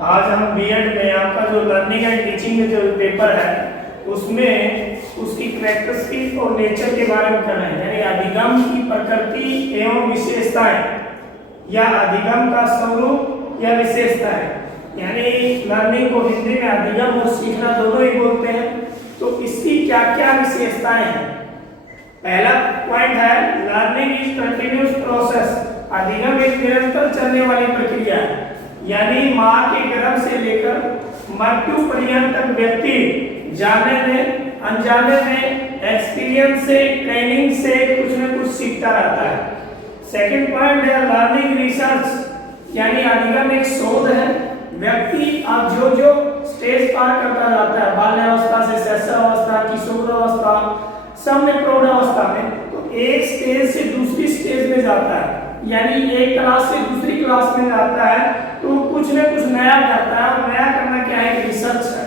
आज हम बीएड में आपका जो लर्निंग एंड टीचिंग में जो पेपर है उसमें उसकी कैरेक्टरिस्टिक और नेचर के बारे में करना है, यानी अधिगम की प्रकृति एवं विशेषताएं या अधिगम का स्वरूप या विशेषता है। यानी लर्निंग को हिंदी में अधिगम और सीखना दोनों ही बोलते हैं। तो इसकी क्या क्या विशेषताएं हैं? पहला पॉइंट है लर्निंग इज कंटिन्यूअस प्रोसेस। अधिगम एक निरंतर चलने वाली प्रक्रिया है, यानी मां के गर्भ से लेकर मृत्यु पर्यंत तक व्यक्ति जाने में अनजाने में एक्सपीरियंस से ट्रेनिंग से कुछ न कुछ सीखता रहता है। सेकंड पॉइंट है लर्निंग रिसर्च, यानी अधिगम एक शोध है। व्यक्ति अब जो स्टेज पार करता जाता है, बाल्यावस्था से शैशवावस्था, किशोरावस्था, समय प्रौढ़ावस्था में, तो एक स्टेज से दूसरी स्टेज में जाता है, यानी एक क्लास से दूसरी क्लास में जाता है, तो कुछ न कुछ नया करता है। और नया करना क्या है? रिसर्च है।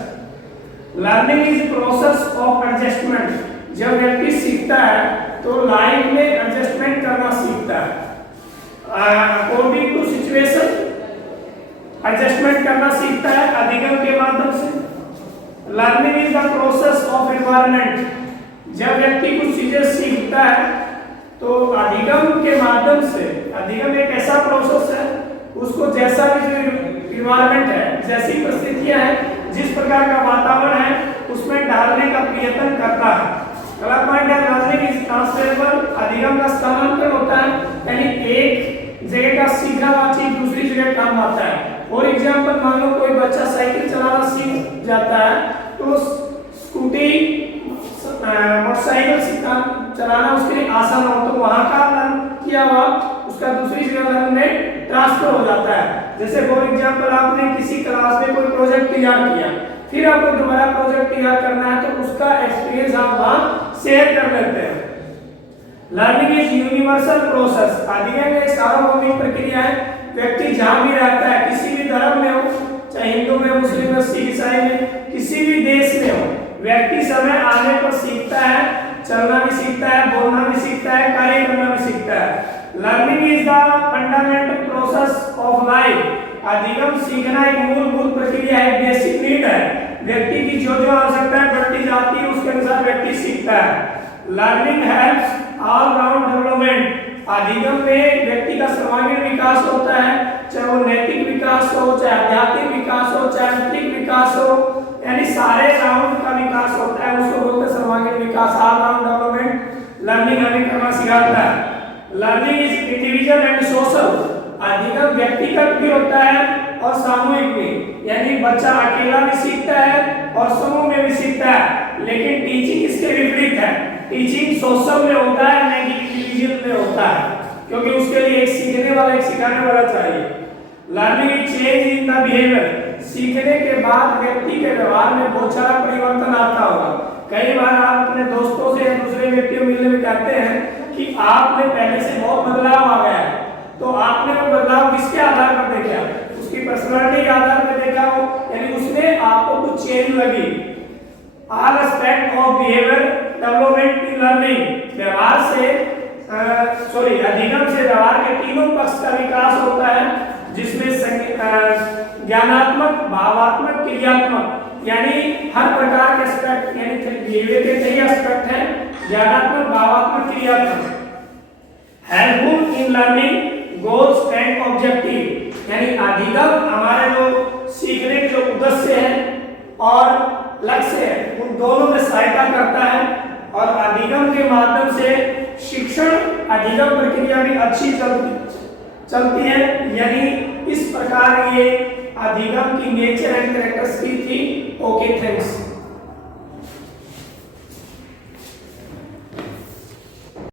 Learning is process of adjustment. जब व्यक्ति सीखता है तो लाइफ में एडजस्टमेंट करना सीखता है, अकॉर्डिंग टू सिचुएशन एडजस्टमेंट करना सीखता है अधिगम के माध्यम से। Learning is the process of environment. जब व्यक्ति कुछ चीजें सीखता है तो अधिगम के माध्यम से, अधिगम एक ऐसा प्रोसेस है, उसको जैसा भी एनवायरनमेंट है, जैसी परिस्थितियां हैं, जिस प्रकार का वातावरण है, उसमें डालने का प्रयत्न करता है। अगला पॉइंट है लर्निंग इज ट्रांसफरेबल। अधिगम का स्थानांतरण होता है, यानी एक जगह का सीखा हुआ चीज दूसरी जगह काम आता है। फॉर एग्जांपल, मान लो कोई बच्चा साइकिल चलाना सीख जाता है, तो स्कूटी मोटरसाइकिल चलाना उसके लिए आसान हो, तो वहां का लर्न किया हुआ उसका दूसरी जगह लर्न में ट्रांसफर हो जाता है। जैसे फॉर एग्जांपल आपने किसी क्लास में कोई प्रोजेक्ट तैयार किया, फिर आपको दोबारा प्रोजेक्ट तैयार करना है, तो उसका एक्सपीरियंस आप वहां शेयर कर लेते हैं। Learning is universal process. अधिगम एक सार्वभौमिक प्रक्रिया है। व्यक्ति जहां भी रहता है, किसी भी धर्म में हो, चाहे हिंदू में, मुस्लिम में, सिख ईसाई में, किसी भी देश में हो, व्यक्ति समय आने पर सीखता है, चलना भी सीखता है, बोलना भी सीखता है, कार्य करना भी सीखता है। Learning is the fundamental process of life. अधिगम सीखना एक मूलभूत प्रक्रिया है, बेसिक नीड है। व्यक्ति की जो आवश्यकताएं बढ़ती जाती है, उसके अनुसार व्यक्ति सीखता है। Learning helps all round development. अधिगम में व्यक्ति का सर्वांगीण विकास होता है, चाहे वो नैतिक विकास हो, चाहे आध्यात्मिक विकास हो, चाहे आंतरिक विकास हो, यानी सारे राउंड का विकास होता है, उसको बोलते हैं सर्वांगीण विकास, ऑल राउंड डेवलपमेंट। लर्निंग हमें करना सिखाता है। Learning is individual and social. अधिगम व्यक्तिगत भी होता है और सामूहिक भी, यानी बच्चा अकेला भी सीखता है और समूह में भी सीखता है। लेकिन टीचिंग इसके विपरीत है। टीचिंग सोशल में होता है, नहीं इंडिविजुअल में होता है, क्योंकि उसके लिए एक सीखने वाला, एक सिखाने वाला चाहिए। Learning is change in the behaviour. सीखने के बाद व्यक्ति के व्यवहार में बहुत सारा परिवर्तन आता होगा। कई बार आप अपने दोस्तों से या दूसरे व्यक्तियों मिलने में कहते हैं कि आपने पहले से बहुत बदलाव आ गया है, तो आपने वो बदलाव किसके आधार पर देखा? उसकी पर्सनालिटी के आधार पर देखा हो, यानी उसने आपको कुछ चेंज लगी। All aspect of behaviour development in learning. व्यवहार से अधिगम से व्यवहार के तीनों पक्ष का विकास होता है, जिसमें ज्ञानात्मक, भावात्मक, क्रियात्मक, यानी हर प्रकार के एस्पेक्ट, यानी बिहेवियर के कई एस्पेक्ट हैं, ज्ञानात्मक, भावात्मक, क्रियात्मक। Helpful in learning goals and objective, यानी अधिगम हमारे जो सीखने के जो उद्देश्य है और लक्ष्य है, उन दोनों में सहायता करता है। और अधिगम के माध्यम से शिक्षण, अधिगम प्रक्रिया भी अच्छी चलती है। यानी इस प्रकार ये अधिगम की नेचर एंड कैरेक्टरिस्टिक थी। Okay, thanks.